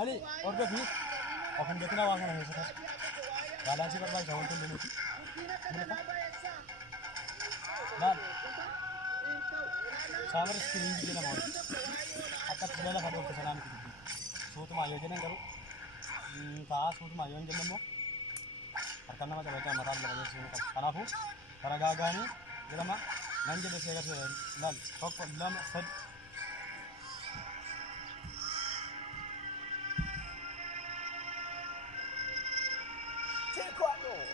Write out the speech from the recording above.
Ali ordofi ofin dekna waan kana heessatas baalansii barbaachisa wanti hundinuu mul'ata laal saamar iskiriin jedhama wanti akka tijjala lafa dhoofte sanaa miti dubbii suutumaa yoo jedhan garuu taa'aa suutumaa yoo hin jenne immoo harkaan nama qabatee mataa lafa geessisuu qabu kanaafuu garagaagaanii jedhama nan jedhe seegas laal tokko lama sadi Take one more.